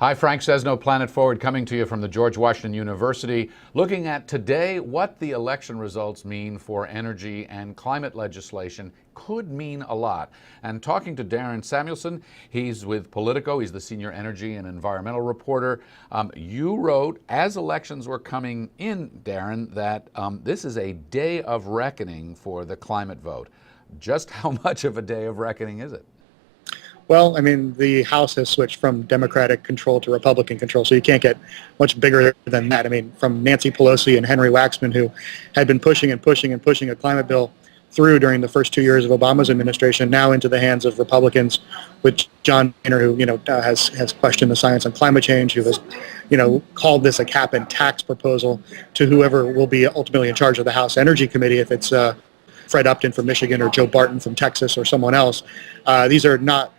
Hi, Frank Sesno, Planet Forward, coming to you from the George Washington University, looking at today what the election results mean for energy and climate legislation. Could mean a lot. And talking to Darren Samuelsohn, he's with Politico, he's the senior energy and environmental reporter. You wrote, as elections were coming in, Darren, that this is a day of reckoning for the climate vote. Just how much of a day of reckoning is it? Well, I mean, the House has switched from Democratic control to Republican control, so you can't get much bigger than that. I mean, from Nancy Pelosi and Henry Waxman, who had been pushing and pushing and pushing a climate bill through during the first 2 years of Obama's administration, now into the hands of Republicans, with John Boehner, who has questioned the science on climate change, who has called this a cap and tax proposal, to whoever will be ultimately in charge of the House Energy Committee, if it's Fred Upton from Michigan or Joe Barton from Texas or someone else. These are not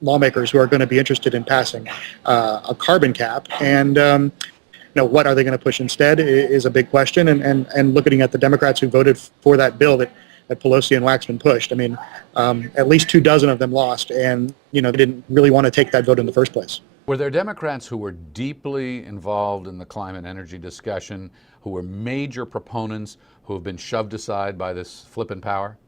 lawmakers who are going to be interested in passing a carbon cap. And what are they going to push instead is a big question. And looking at the Democrats who voted for that bill that Pelosi and Waxman pushed, I mean, at least 24 of them lost, and they didn't really want to take that vote in the first place. Were there Democrats who were deeply involved in the climate energy discussion, who were major proponents, who have been shoved aside by this flip in power?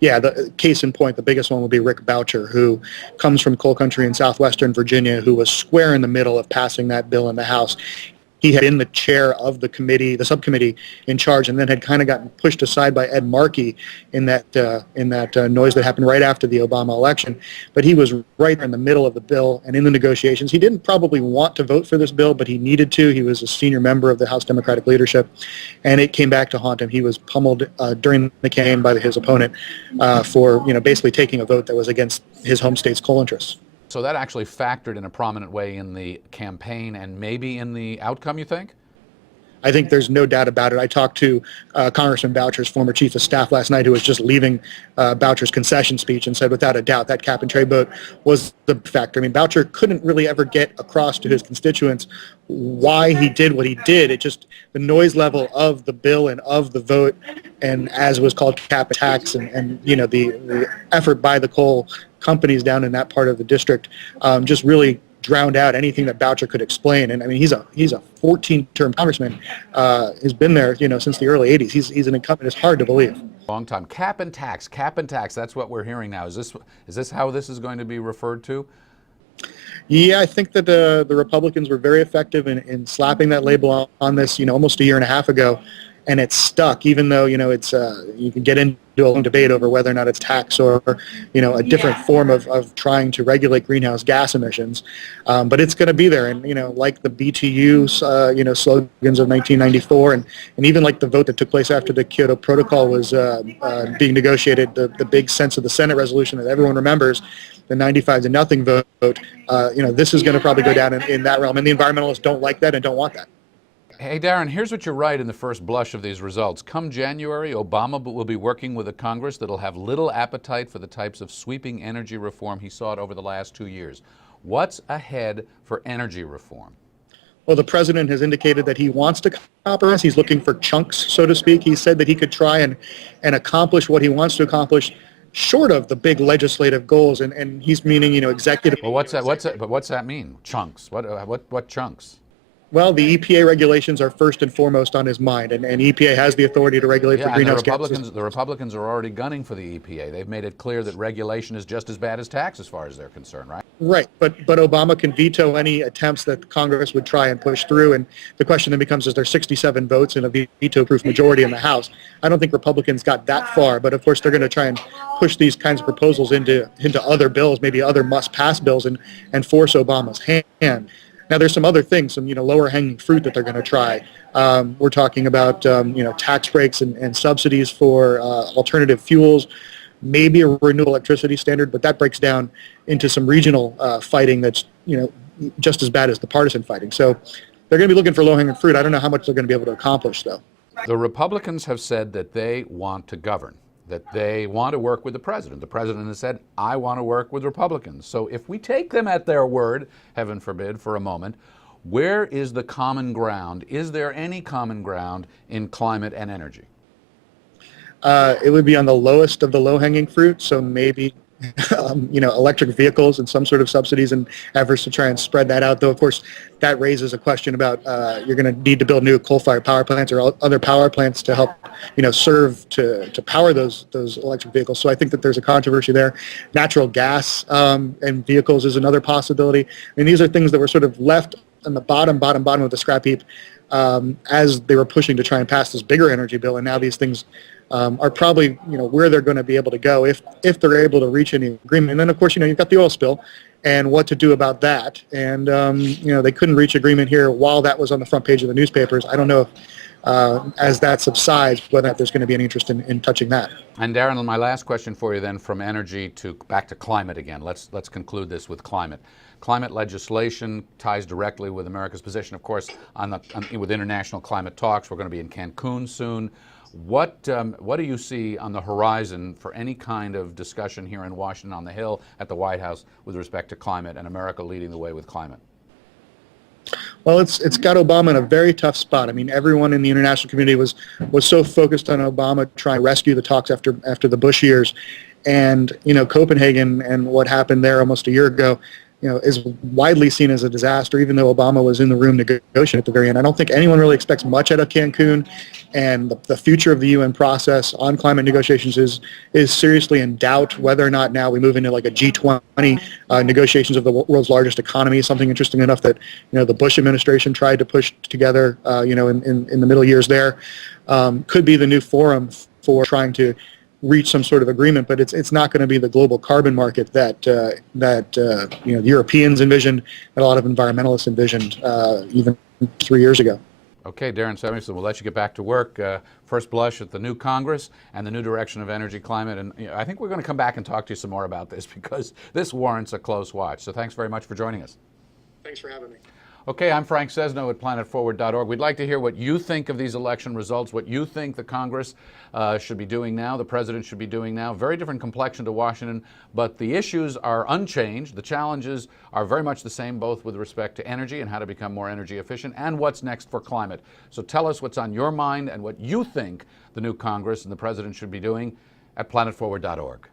Yeah, the case in point, the biggest one would be Rep Boucher, who comes from coal country in southwestern Virginia, who was square in the middle of passing that bill in the House. He had been the chair of the committee, the subcommittee in charge, and then had kind of gotten pushed aside by Ed Markey in that noise that happened right after the Obama election. But he was right in the middle of the bill and in the negotiations. He didn't probably want to vote for this bill, but he needed to. He was a senior member of the House Democratic leadership, and it came back to haunt him. He was pummeled during the campaign by his opponent for basically taking a vote that was against his home state's coal interests. So that actually factored in a prominent way in the campaign and maybe in the outcome, you think? I think there's no doubt about it. I talked to Congressman Boucher's former chief of staff last night, who was just leaving Boucher's concession speech, and said without a doubt that cap and trade vote was the factor. I mean, Boucher couldn't really ever get across to his constituents why he did what he did. It just, the noise level of the bill and of the vote, and as was called cap and tax, and the effort by the coal companies down in that part of the district just really drowned out anything that Boucher could explain. And I mean, he's a 14-term congressman. He's been there, since the early 80s. He's an incumbent. It's hard to believe. Long time. Cap and tax. That's what we're hearing now. Is this how this is going to be referred to? Yeah, I think that the Republicans were very effective in slapping that label on this, almost a year and a half ago. And it's stuck, even though, it's you can get into a long debate over whether or not it's tax or, a different form of trying to regulate greenhouse gas emissions. But it's going to be there. And, like the BTU, slogans of 1994, and even like the vote that took place after the Kyoto Protocol was being negotiated, the big sense of the Senate resolution that everyone remembers, the 95-0 vote, this is going to probably go down in that realm. And the environmentalists don't like that and don't want that. Hey, Darren, here's what you write in the first blush of these results. Come January, Obama will be working with a Congress that'll have little appetite for the types of sweeping energy reform he sought over the last 2 years. What's ahead for energy reform? Well, the president has indicated that he wants to compromise. He's looking for chunks, so to speak. He said that he could try and accomplish what he wants to accomplish short of the big legislative goals, and he's meaning, executive. Well, what's that mean? Chunks? What chunks? Well, the EPA regulations are first and foremost on his mind, and EPA has the authority to regulate for greenhouse gases. The Republicans are already gunning for the EPA. They've made it clear that regulation is just as bad as tax as far as they're concerned, right? Right, but Obama can veto any attempts that Congress would try and push through, and the question then becomes, is there 67 votes and a veto-proof majority in the House? I don't think Republicans got that far, but of course they're going to try and push these kinds of proposals into other bills, maybe other must-pass bills, and force Obama's hand. Now, there's some other things, some lower-hanging fruit that they're going to try. We're talking about tax breaks and subsidies for alternative fuels, maybe a renewable electricity standard, but that breaks down into some regional fighting that's just as bad as the partisan fighting. So they're going to be looking for low-hanging fruit. I don't know how much they're going to be able to accomplish, though. The Republicans have said that they want to govern, that they want to work with the president. The president has said, I want to work with Republicans. So if we take them at their word, heaven forbid, for a moment, where is the common ground? Is there any common ground in climate and energy? It would be on the lowest of the low-hanging fruit, so maybe electric vehicles and some sort of subsidies and efforts to try and spread that out. Though, of course, that raises a question about you're going to need to build new coal-fired power plants or other power plants to help, serve to power those electric vehicles. So I think that there's a controversy there. Natural gas and vehicles is another possibility. I mean, these are things that were sort of left on the bottom of the scrap heap as they were pushing to try and pass this bigger energy bill, and now these things are probably where they're going to be able to go if they're able to reach any agreement. And then of course you've got the oil spill and what to do about that. And they couldn't reach agreement here while that was on the front page of the newspapers. I don't know if as that subsides whether there's going to be any interest in touching that. And Darren, my last question for you then, from energy back to climate again. Let's conclude this with climate. Climate legislation ties directly with America's position, of course, with international climate talks. We're going to be in Cancun soon. What do you see on the horizon for any kind of discussion here in Washington, on the Hill, at the White House, with respect to climate and America leading the way with climate? Well, it's got Obama in a very tough spot. I mean, everyone in the international community was so focused on Obama trying to rescue the talks after the Bush years, and Copenhagen and what happened there almost a year ago, is widely seen as a disaster, even though Obama was in the room negotiating at the very end. I don't think anyone really expects much out of Cancun, and the future of the UN process on climate negotiations is seriously in doubt. Whether or not now we move into like a G20 negotiations of the world's largest economy, something interesting enough that the Bush administration tried to push together, in the middle years there, could be the new forum for trying to reach some sort of agreement, but it's not going to be the global carbon market that the Europeans envisioned, and a lot of environmentalists envisioned even 3 years ago. Okay, Darren Samuelsohn, we'll let you get back to work. First blush at the new Congress and the new direction of energy, climate, and I think we're going to come back and talk to you some more about this, because this warrants a close watch. So thanks very much for joining us. Thanks for having me. Okay, I'm Frank Sesno at planetforward.org. We'd like to hear what you think of these election results, what you think the Congress should be doing now, the President should be doing now. Very different complexion to Washington, but the issues are unchanged. The challenges are very much the same, both with respect to energy and how to become more energy efficient, and what's next for climate. So tell us what's on your mind and what you think the new Congress and the President should be doing at planetforward.org.